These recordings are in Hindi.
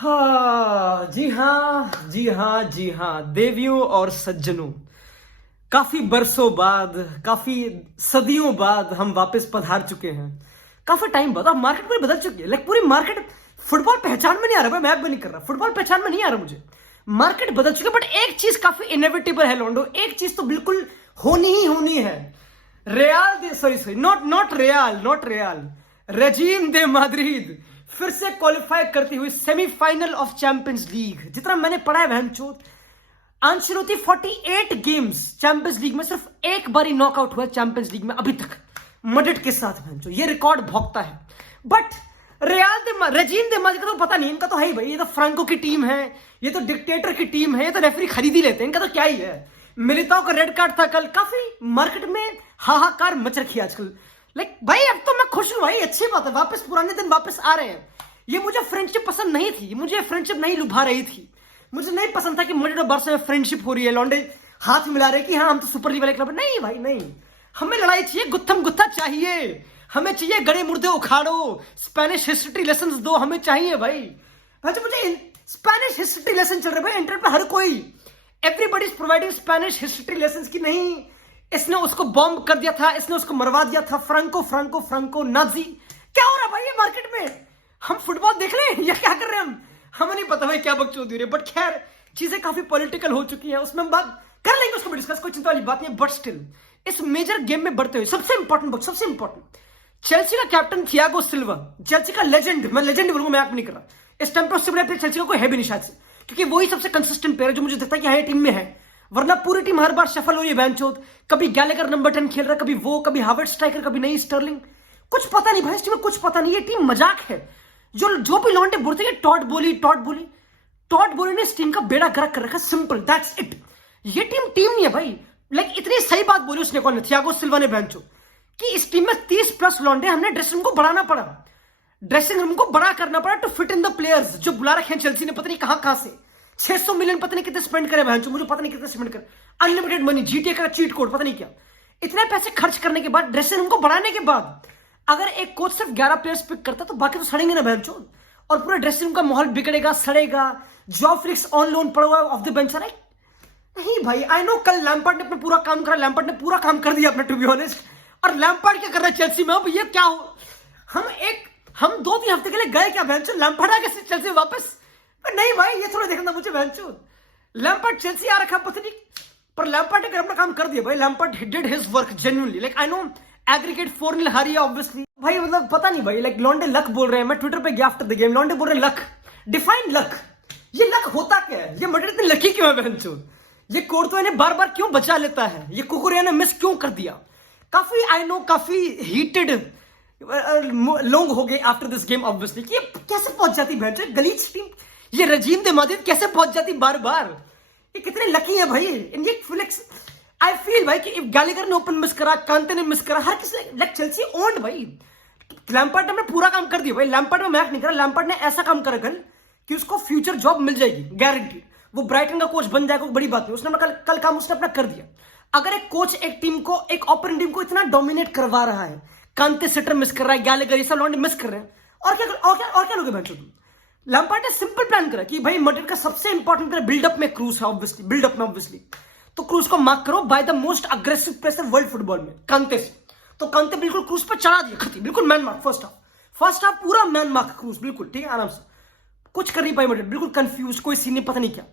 हाँ जी हाँ जी हाँ जी हाँ, देवियों और सज्जनों, काफी बरसों बाद, काफी सदियों बाद हम वापस पधार चुके हैं। काफी टाइम बाद। और मार्केट पूरी बदल चुकी है। लाइक पूरी मार्केट, फुटबॉल पहचान में नहीं आ रहा। मैं भी नहीं कर रहा, फुटबॉल पहचान में नहीं आ रहा मुझे। मार्केट बदल चुकी है, बट एक चीज काफी इनएविटेबल है लोंडो, एक चीज तो बिल्कुल होनी ही होनी है। Real, sorry not Real, regime दे माद्रिद फिर से क्वालिफाई करती हुई सेमीफाइनल ऑफ चैंपियंस लीग। जितना मैंने पढ़ा है बहनचोद, अंशेलोती 48 गेम्स चैंपियंस लीग में सिर्फ एक बार ही नॉकआउट हुआ चैंपियंस लीग में अभी तक, मड्रिड के साथ। बहनचोद ये रिकॉर्ड भोगता है। बट रेजीम दे माद्रिद का तो पता नहीं, इनका तो है ही भाई, ये तो फ्रांको की टीम है, ये तो डिक्टेटर की टीम है, ये तो रेफरी खरीद ही लेते हैं, इनका तो क्या ही है। मिलिताओ का रेड कार्ड था कल, काफी मार्केट में हाहाकार मच रखी है आजकल। लाइक भाई अब तो मैं खुश हूं भाई, अच्छी बात है, वापस पुराने दिन वापस आ रहे हैं। ये मुझे फ्रेंडशिप पसंद नहीं थी, मुझे फ्रेंडशिप नहीं लुभा रही थी। मुझे नहीं पसंद था कि मड्रिड और बार्सा में फ्रेंडशिप हो रही है, लौंडे हाथ मिला रहे कि हाँ हम तो सुपर लीग वाले क्लब। नहीं भाई नहीं, हमें लड़ाई चाहिए, गुत्थम गुत्था चाहिए, हमें चाहिए गड़े मुर्दे उखाड़ो, स्पेनिश हिस्ट्री लेसन दो, हमें चाहिए भाई। मुझे स्पेनिश हिस्ट्री लेसन चल रहे भाई इंटरनेट पर, हर कोई, everybody is providing Spanish history lesson की। नहीं, इसने उसको बॉम्ब कर दिया था, इसने उसको मरवा दिया था, फ्रांको फ्रांको फ्रांको नाजी। क्या हो रहा भाई ये मार्केट में? हम फुटबॉल देख रहे हैं या क्या कर रहे हैं? हमें नहीं पता भाई क्या बकचोदी हो रही है। बट खैर, चीजें काफी पॉलिटिकल हो चुकी हैं, उसमें हम बात कर लेंगे, उसको डिस्कस, कोई चिंता वाली बात नहीं। बट स्टिल इस मेजर गेम में बढ़ते हुए सबसे इंपॉर्टेंट चेल्सी का कैप्टन थियागो सिल्वा, चेल्सी का लेजेंड, मैं लेजेंड बोलूंगा, मैं नहीं कर रहा, इस टाइम पर उससे बड़ा प्लेयर चेल्सी का कोई है भी नहीं शायद से, क्योंकि वही सबसे कंसिस्टेंट प्लेयर है जो मुझे लगता है कि हाँ टीम में है। वरना पूरी टीम हर बार शफल हो रही है बैंचोद, कभी गैलेगर नंबर 10 खेल रहा है, कभी वो, कभी हावर्ट्ज स्ट्राइकर, कभी नहीं स्टर्लिंग, कुछ पता नहीं भाई इस टीम में, कुछ पता नहीं। ये टीम मजाक है। जो भी लौंडे बोलते हैं टॉड बोली ने इस टीम का बेड़ा गर्क कर रखा, सिंपल, दैट्स इट। ये टीम नहीं है भाई। लाइक इतनी सही बात बोली उसने, कौन, थियागो सिल्वा ने बैंचो, कि इस टीम में 30 प्लस लौंडे, हमने ड्रेसिंग रूम को बढ़ाना पड़ा, ड्रेसिंग रूम को बड़ा करना पड़ा to fit in the players जो बुला रखे हैं चेल्सी ने, पता नहीं कहां से 600 मिलियन पता नहीं कितने स्पेंड करे बहन, मुझे पता नहीं कितने स्पेंड करे, अनलिमिटेड मनी, जीटीए का चीट कोड, पता नहीं क्या। इतने पैसे खर्च करने के बाद, ड्रेसिंग रूम को बढ़ाने के बाद, अगर एक कोच सिर्फ 11 प्लेयर्स पिक करता तो बाकी तो सड़ेंगे ना बहन, और पूरे ड्रेसिंग रूम का माहौल बिगड़ेगा, सड़ेगा। जॉ फ्लिक्स ऑन लोन पड़ा हुआ ऑफ द बेंच, राइट? नहीं भाई, आई नो कल लैम्पार्ड ने अपना पूरा काम करा, लैम्पार्ड ने पूरा काम कर दिया अपना, टू बी ऑनेस्ट। और लैम्पार्ड क्या कर रहा है चेल्सी में? अब ये क्या हो, हम 2-3 हफ्ते के लिए गए क्या बहन, लैम्पार्ड आ गया चेल्सी में वापस? नहीं भाई, ये थोड़ा देखना मुझे बहन। लैम्पार्ड चेल्सी आ रखा पता नहीं, पर लैम्पार्ड ने अपना काम कर दिया भाई। Lampard did his work genuinely. Like I no aggregate 4-0 हारी है ऑब्वियसली भाई, मतलब पता नहीं भाई, लाइक लॉन्डे लक बोल रहे हैं। मैं ट्विटर पे गया आफ्टर द गेम, लॉन्डे बोल रहे हैं लक, डिफाइन लक। ये लक होता क्या है? ये मड्रिड इतनी लकी क्यों है बहन? ये कोर्तोआ ने बार बार क्यों बचा लेता है? ये कुकुरेया ने मिस क्यों कर दिया? काफी आई नो काफी हीटेड लोग हो गए आफ्टर दिस गेम ऑब्वियसली, कि ये कैसे पहुंच जाती बहन गलीच टीम, ये रेजीम दे माद्रिद कैसे पहुंच जाती बार बार? ये कितने लकी है भाई। ये फ्लिक्स, आई फील भाई कि गैलेगर ने ओपन मिस करा, कांते ने मिस करा, हर किसी ने, लाइक चेल्सी ओन्ड भाई। लैम्पार्ड ने पूरा काम कर दिया भाई। लैम्पार्ड में मैच नहीं करा, लैम्पार्ड ने ऐसा काम करा कल कि उसको फ्यूचर जॉब मिल जाएगी गारंटी, वो ब्राइटन का कोच बन जाएगा, बड़ी बात नहीं। उसने कल काम उसने अपना कर दिया। अगर एक कोच एक टीम को, एक ओपन टीम को इतना डोमिनेट करवा रहा है, कांते सिटर मिस कर रहा है, गैलेगर ये सब लॉन्डे मिस कर रहे हैं, और क्या लोगे बहन? लैम्पार्ड ने सिंपल प्लान करा कि भाई मड्रिड का सबसे इंपॉर्टेंट बिल्डअप में क्रूज है, ऑब्वियसली तो क्रूज को मार्क करो by the most aggressive player world football में, कांते से। तो कांते बिल्कुल क्रूज पर चढ़ा दिया, खती बिल्कुल मैन मार्क। फर्स्ट हाफ पूरा मैन मार्क क्रूज, बिल्कुल ठीक है, आराम से, कुछ कर नहीं पाई मड्रिड, बिल्कुल कंफ्यूज, कोई सीन नहीं, पता नहीं क्या।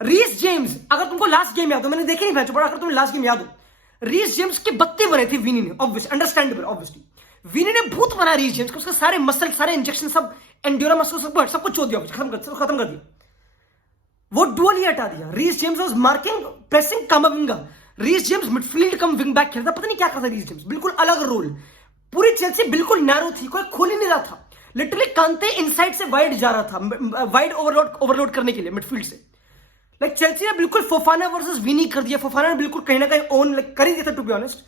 रीस जेम्स, अगर तुमको लास्ट गेम याद हो, मैंने देखी नहीं मैच, बड़ा, अगर तुम्हें लास्ट गेम याद हो, रीस जेम्स के बत्ते बने थे वीनी ने, ऑब्वियसली अंडरस्टैंडेबल, ऑब्वियसली वीनी ने भूत बना रीस जेम्स को, उसके सारे मसल, सारे इंजेक्शन, सब एंड्योरा मसल, सब कुछ छोड़ दिया, खत्म कर दिया। वो डुअल ही हटा दिया। Reece James was marking, pressing, Camavinga. Reece James midfield cum wing back खेलता, पता नहीं क्या करता रीस जेम्स, बिल्कुल अलग रोल। पूरी चेल्सी बिल्कुल नैरो थी, कोई खोल ही नहीं रहा था। लिटरली कांते इनसाइड से वाइड जा रहा था, वाइड ओवरलोड करने के लिए मिडफील्ड से। लाइक चेल्सी ने बिल्कुल फोफाना वर्सेस वीनी कर दिया। फोफाना ने बिल्कुल कहीं ना कहीं ओन कर ही दिया था, to be honest.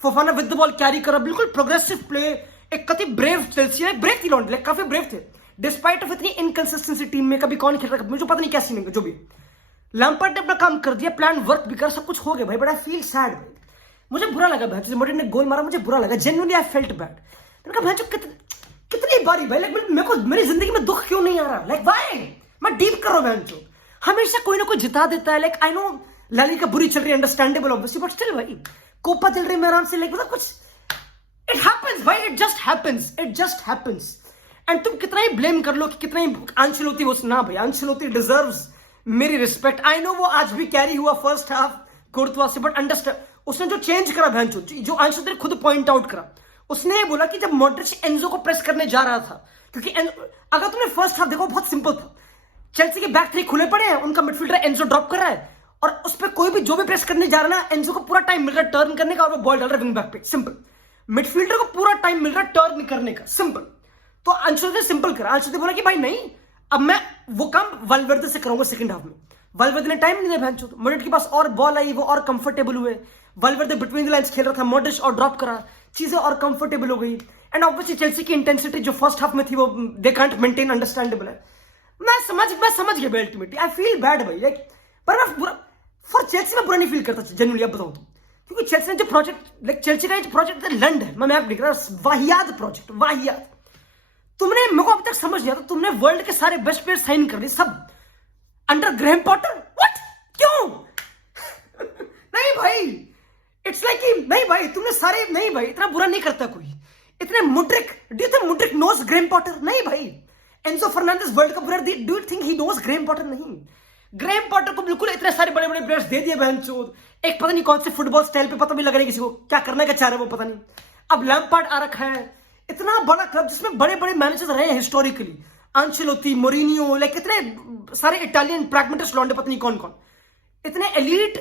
Fofana with the ball carry करा, बिल्कुल प्रोग्रेसिव प्ले, एक कति ब्रेव चेल्सी है, ब्रेव थी लॉन्डे, काफी ब्रेव थे डिस्पाइट ऑफ इतनी इनकंसिस्टेंसी टीम में। कभी कौन खेल रहा है मुझे पता नहीं क्या सीन है, जो भी। लैम्पार्ड ने अपना काम कर दिया, प्लान वर्क भी कर, सब कुछ हो गया भाई, बट आई फील सैड भाई। मुझे बुरा लगा भाई, मड्रिड ने गोल मारा, मुझे बुरा लगा, जेन्युइनली आई फेल्ट बैड। मैंने कहा भाई कितनी बारी भाई, लाइक मेरे को मेरी जिंदगी में दुख क्यों नहीं आ रहा? Like why? डीप करो बहनचोद। हमेशा कोई ना कोई जिता देता है। Like I know La Liga बुरी चल रही है, अंडरस्टैंडेबल ऑब्वियसली, बट स्टिल भाई कोपा चल रही है, मैं आराम से लाइक मतलब कुछ इट हैपेंस भाई, इट जस्ट हैपेंस। एंड तुम कितना ही ब्लेम कर लो कि कितना ही आंचलोती वो ना भाई, आंचलोती डिजर्व्स मेरी रिस्पेक्ट। आई नो वो आज भी कैरी हुआ फर्स्ट हाफ कोर्तवा से, बट अंडरस्टैंड उसने जो चेंज करा बहनचोद, जो आंचलोती ने खुद पॉइंट आउट करा, उसने ये बोला कि जब मॉड्रिच एंजो को प्रेस करने जा रहा था, क्योंकि अगर तुमने फर्स्ट हाफ देखो बहुत सिंपल था, चेल्सी के बैक थ्री खुले पड़े हैं, उनका मिडफील्डर एंजो ड्रॉप कर रहा है और उस पर कोई भी जो भी प्रेस करने जा रहा है ना, एंजो को पूरा टाइम मिल रहा है टर्न करने का और वो बॉल डाल रहा है विंग बैक पे। सिंपल, मिडफील्डर को पूरा टाइम मिल रहा है टर्न करने का, सिंपल। तो अंशुल ने सिंपल करा, अंशुल ने बोला कि भाई नहीं, अब मैं वो काम वाल्वर्दे से कराऊंगा सेकंड हाफ में। वाल्वर्दे ने टाइम नहीं दिया भैंचो, मॉड्रिच के पास और बॉल आई, वो और कंफर्टेबल हुए। वाल्वर्दे बिटवीन द लाइंस खेल रहा था, मॉड्रिच और ड्रॉप करा, चीजें और कंफर्टेबल हो गई। एंड ऑब्वियसली चेल्सी की इंटेंसिटी जो फर्स्ट हाफ में थी वो दे कांट मेंटेन, अंडरस्टैंडेबल है। मैं समझ गया अल्टीमेटली, आई फील बैड भाई, लाइक पर मैं बुरा फॉर चेल्सी में बुरा नहीं फील करता जेन्युइनली, अब बताऊं तो, क्योंकि चेल्सी ने जो प्रोजेक्ट, लाइक चेल्सी का जो प्रोजेक्ट लंड है, मैं मैप दिख रहा हूं, वाहियात प्रोजेक्ट, वाहियात। तुमने, मेरे को अभी तक समझ नहीं आता, तुमने वर्ल्ड के सारे बेस्ट प्लेयर साइन कर दिए, सब अंडर ग्रैहम पॉटर। व्हाट, क्यों? नहीं भाई, इट्स लाइक कि नहीं भाई तुमने सारे, नहीं भाई इतना बुरा नहीं करता कोई, इतने Mudryk, do you think Mudryk knows Graham Potter? नहीं भाई, Enzo Fernandez world cup winner, do you think he knows Graham Potter? नहीं, ग्रैहम पॉटर को बिल्कुल इतने सारे बड़े बड़े प्लेयर्स दे दिए बहनचोद, एक पता नहीं कौन से फुटबॉल स्टाइल पे, पता भी लग रहा है किसी को क्या करना क्या चाह रहा है वो, पता नहीं। अब लैम्पार्ड आ रखा है, इतना बड़ा क्लब जिसमें बड़े बड़े मैनेजर्स रहे हैं हिस्टोरिकली, आंचेलोती, मोरिनियो, लाइक इतने सारे इटालियन प्रैग्मेटिस्ट लौंडे, पता नहीं कौन कौन, इतने एलीट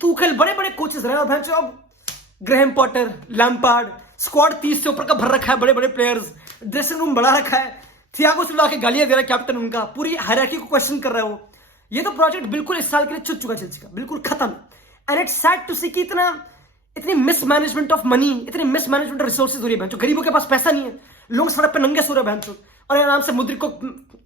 तुखेल, बड़े बड़े कोचेस रहे, और भैंचो अब ग्रैहम पॉटर, लैम्पार्ड, स्क्वाड 30 से ऊपर का भर रखा है, बड़े बड़े प्लेयर्स, ड्रेसिंग रूम बढ़ा रखा है, थियागो सिल्वा के गालियां दे रहा है कैप्टन उनका, पूरी हायरार्की को क्वेश्चन कर रहा है वो। ये तो प्रोजेक्ट बिल्कुल इस साल के लिए चुक चुका चेल्सी का, बिल्कुल खत्म। एंड इट्स सैड टू सी कि इतनी मिसमैनेजमेंट ऑफ मनी, इतनी मिसमैनेजमेंट ऑफ रिसोर्सेज हो रही है, गरीबों के पास पैसा नहीं है, लोग सड़क पे नंगे सो रहे हैं और आराम से मुद्रिक को,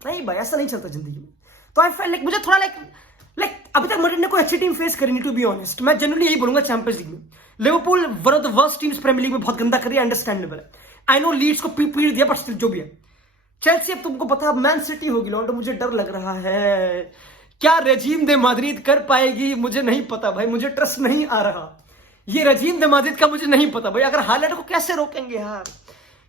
नहीं भाई ऐसा नहीं चलता जिंदगी में। तो आई फील लाइक मुझे थोड़ा लाइक अभी तक मैड्रिड ने कोई अच्छी टीम फेस करी नहीं, टू बी ऑनेस्ट। मैं जनरली यही बोलूंगा चैंपियंस लीग में Liverpool one of the worst teams premier league में, बहुत गंदा कर रही है, अंडरस्टैंडेबल है। आई नो लीड्स को पीट दिया, बट स्टिल जो भी है। चेल्सी अब तुमको पता है मैन सिटी होगी लॉन्डो, मुझे डर लग रहा है क्या रेजीम दे माद्रिद कर पाएगी, मुझे नहीं पता भाई, मुझे ट्रस्ट नहीं आ रहा, ये रेजीम दे माद्रिद का मुझे नहीं पता भाई। अगर हालैंड को कैसे रोकेंगे यार,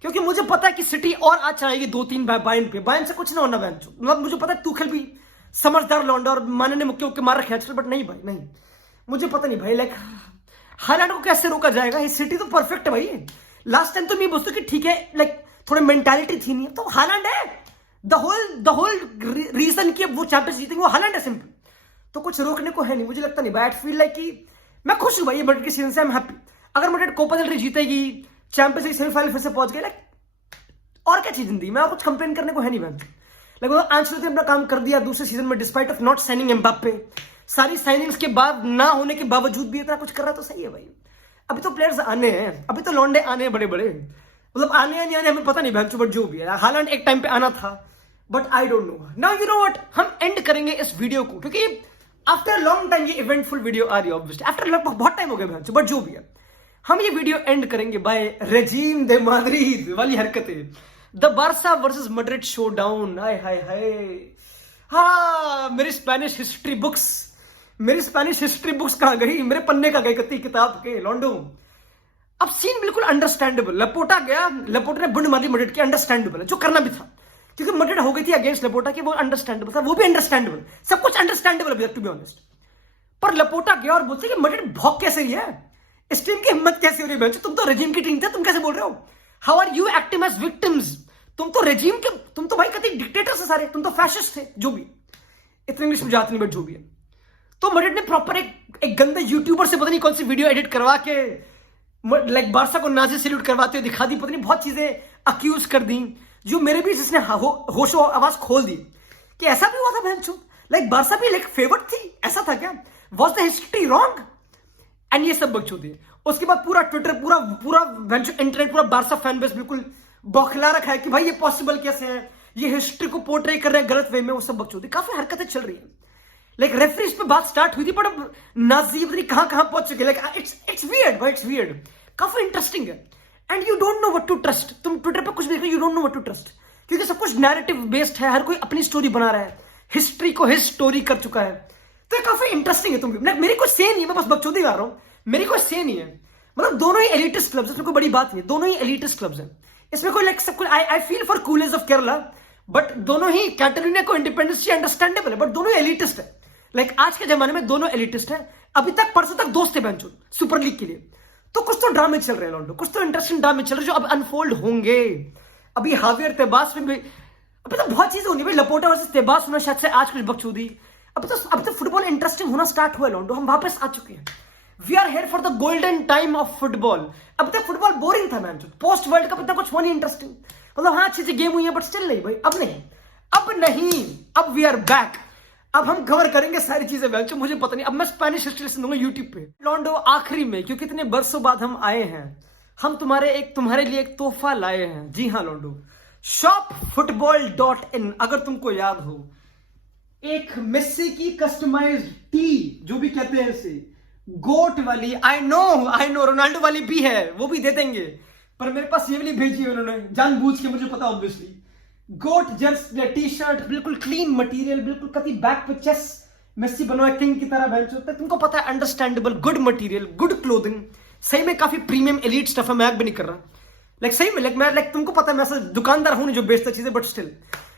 क्योंकि मुझे पता है कि सिटी और आ जाएगी 2-3 बायन पे, बायन से कुछ ना होना बैंच, मतलब मुझे पता है तुखेल भी समझदार लौंडा और माने ने मुक्के उक्के मार रखे आजकल, बट नहीं भाई नहीं, मुझे पता नहीं भाई, लाइक हालैंड को कैसे रोका जाएगा। ये सिटी तो परफेक्ट है भाई, लास्ट टाइम तो मैं बोलता कि ठीक है लाइक थोड़ी मेंटालिटी थी नहीं, तो हालैंड है द होल रीजन कि वो चैंपियंस जीतेंगे वो हालैंड है, सिंपल। तो कुछ रोकने को है नहीं, मुझे लगता नहीं भाई। आई फील लाइक कि मैं खुश हूं भाई मैड्रिड के सीजन से, आई एम हैप्पी। अगर मैड्रिड कोपा डेल रे जीतेगी, चैंपियंस लीग सेमीफाइनल फिर से पहुंच गए, लाइक और क्या चीज जिंदगी में, कुछ कंप्लेन करने को है नहीं मैम। लाइक आंचेलोती ने अपना काम कर दिया दूसरे सीजन में, despite of not signing Mbappe, सारी साइनिंग्स के बाद ना होने के बावजूद भी इतना कुछ कर रहा तो सही है भाई। अभी तो प्लेयर्स आने हैं, अभी तो लॉन्डे आने हैं बड़े बड़े, मतलब आने या नहीं आने हमें पता नहीं भैंचो, बट जो भी है हालैंड एक टाइम पे आना था, but I don't know. Now you know what, हम एंड करेंगे इस वीडियो को, क्योंकि आफ्टर लॉन्ग टाइम ये इवेंटफुल वीडियो आ रही है ऑब्वियसली, आफ्टर लगभग बहुत टाइम हो गया भैंचो, बट जो भी है हम ये वीडियो एंड करेंगे बाय रेजीम दे माद्रिद वाली हरकतें, the Barça versus Madrid showdown. Hi hi hi, हाँ मेरी स्पेनिश हिस्ट्री बुक्स कहां गई, मेरे पन्ने का गई कत्ती किताब के लॉन्डो। अब सीन बिल्कुल अंडरस्टैंडेबल, लपोटा गया, लपोटा ने बुंड मारी मैड्रिड की, अंडरस्टैंडेबल है, जो करना भी था, क्योंकि मैड्रिड हो गई थी अगेंस्ट लपोटा की, वो अंडरस्टैंडेबल था, वो भी अंडरस्टैंडेबल, सब कुछ अंडरस्टैंडेबल अभी तक टू बी ऑनेस्ट। पर लपोटा गया और बोलते कि मैड्रिड भौंक कैसे रही है, इस टीम की हिम्मत कैसे हो रही है, तुम तो रेजिम की टीम थे, तुम कैसे बोल रहे हो, how are you acting as victims, तुम तो रेजिम के, तुम तो भाई कभी डिक्टेटर्स थे सारे, तुम तो फैशिस्ट थे, जो भी, इतनी इंग्लिश में जाती नहीं बट जो भी है। तो मैड्रिड ने प्रॉपर एक गंदे यूट्यूबर से पता नहीं कौन सी वीडियो एडिट करवा के लाइक बार्सा को नाजी सैल्यूट करवाते हुए दिखा दी, पता नहीं बहुत चीजें अक्यूज कर दी, जो मेरे भी जिसने होशो आवाज खोल दी कि ऐसा भी हुआ था भैंचो, लाइक बार्सा भी लाइक फेवर्ड थी, ऐसा था क्या, was the history wrong, and ये सब बकचोदी। उसके बाद पूरा ट्विटर, पूरा भैंचो इंटरनेट, पूरा बार्सा फैन बेस बिल्कुल बौखला रखा है कि भाई ये पॉसिबल कैसे है, ये हिस्ट्री को पोर्ट्रे कर रहे हैं गलत वे में, वो सब बकचोदी, काफी हरकतें चल रही है। लाइक रेफरीज पे बात स्टार्ट हुई थी, पर अब नाजी पता नहीं कहां पहुंच चुके, लाइक इट्स वियर्ड भाई, इट्स वियर्ड, काफी इंटरेस्टिंग है। And you don't know what to trust, तुम ट्विटर पे कुछ भी देखो, you don't know what to trust, क्योंकि सब कुछ नैरेटिव बेस्ड है, हर कोई अपनी स्टोरी बना रहा है, हिस्ट्री को हिस्टोरी कर चुका है। तो ये काफी इंटरेस्टिंग है। तुम मेरी कोई से नहीं है, मैं बस बकचोदी कर रहा हूं, मेरी कोई से नहीं है। मतलब दोनों ही एलिटिस्ट क्लब्स, इसमें कोई बड़ी बात नहीं है, दोनों ही एलिटिस्ट क्लब्स हैं। इसमें कोई लाइक सब कुछ I feel for coolies of Kerala, but दोनों ही कैटलोनिया को इंडिपेंडेंस चाहिए, अंडरस्टैंडेबल है, बट दोनों एलिटिस्ट है। लाइक आज के जमाने में दोनों एलिटिस्ट है। अभी तक परसों तक दोस्त थे बेंचो सुपर लीग के लिए। तो कुछ तो ड्रामे चल रहे हैं लॉन्डो, कुछ तो इंटरेस्टिंग ड्रामे चल रहे हैं जो अब अनफोल्ड होंगे। अभी हावियर तेबास में भी अभी तो बहुत चीजें होनी भाई। लपोटा वर्सेस तेबास होना, शायद से आज कुछ बकचोदी। अब तो फुटबॉल इंटरेस्टिंग होना स्टार्ट हुआ है लॉन्डो, हम वापस आ चुके हैं। We are here for the golden time of football. अब तक फुटबॉल बोरिंग था मैम, पोस्ट वर्ल्ड कप इतना कुछ हुआ नहीं इंटरेस्टिंग। मतलब हाँ अच्छी गेम हुई है, बट स्टिल नहीं भाई, अब नहीं, अब वी आर बैक। अब हम कवर करेंगे सारी चीजें मैम, मुझे पता नहीं। अब मैं स्पेनिश हिस्ट्री लेसन दूंगा यूट्यूब पे लॉन्डो आखिरी में, क्योंकि इतने बरसों बाद हम आए हैं। हम तुम्हारे लिए एक तोहफा लाए हैं। जी हाँ लॉन्डो, shopfootball.in। अगर तुमको याद हो, एक मेस्सी की कस्टमाइज्ड टी, जो भी कहते हैं इसे, गोट वाली। आई नो रोनाल्डो वाली भी है, वो भी दे देंगे, पर मेरे पास ये वाली भेजी है उन्होंने जानबूझ के, मुझे पता ऑब्वियसली। गोट जर्स टी शर्ट, बिल्कुल क्लीन मटेरियल, बिल्कुल कति बैक पे चेस्ट मेस्सी बनो है किंग की तरह बेंच होता है। तुमको पता है, understandable, good material, good clothing, सही में काफी प्रीमियम एलीट स्टफ है। मैं भी नहीं कर रहा, सही में मैं तुमको पता है मैं ऐसा दुकानदार हूं नहीं जो बेचता चीजें, but still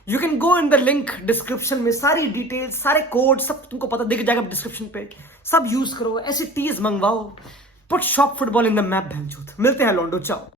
you can go in the link description में, सारी डिटेल्स, सारे कोड सब तुमको पता दिख जाएगा डिस्क्रिप्शन पे। सब यूज करो, ऐसी टीज मंगवाओ, put shop football in the map. मिलते हैं लॉन्डो, चाओ।